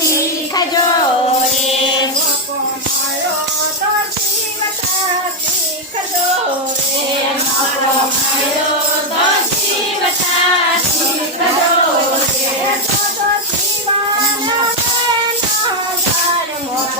શીખજો રે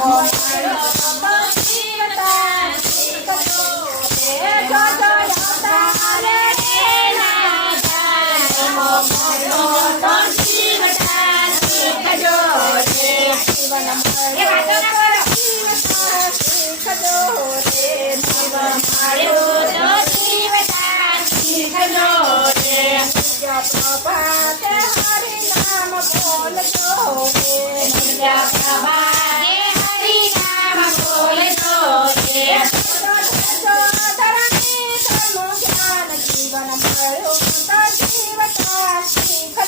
Oh, my God. પ્રભાત હરિ નામ બોલજો જીવન મળ્યો જીવતા શીખ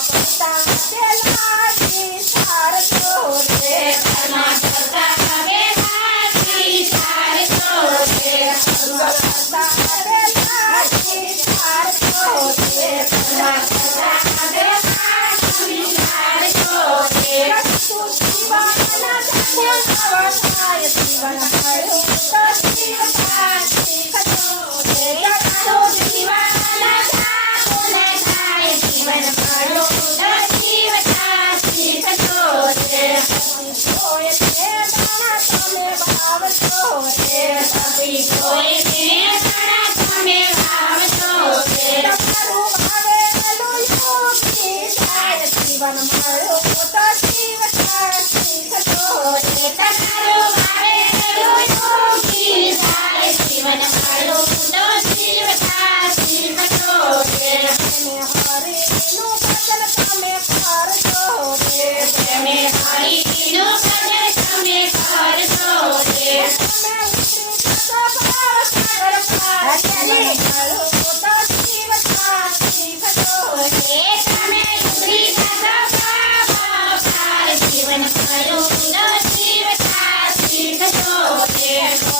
Stop. What the Bueno,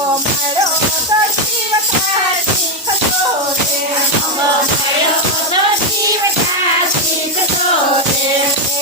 como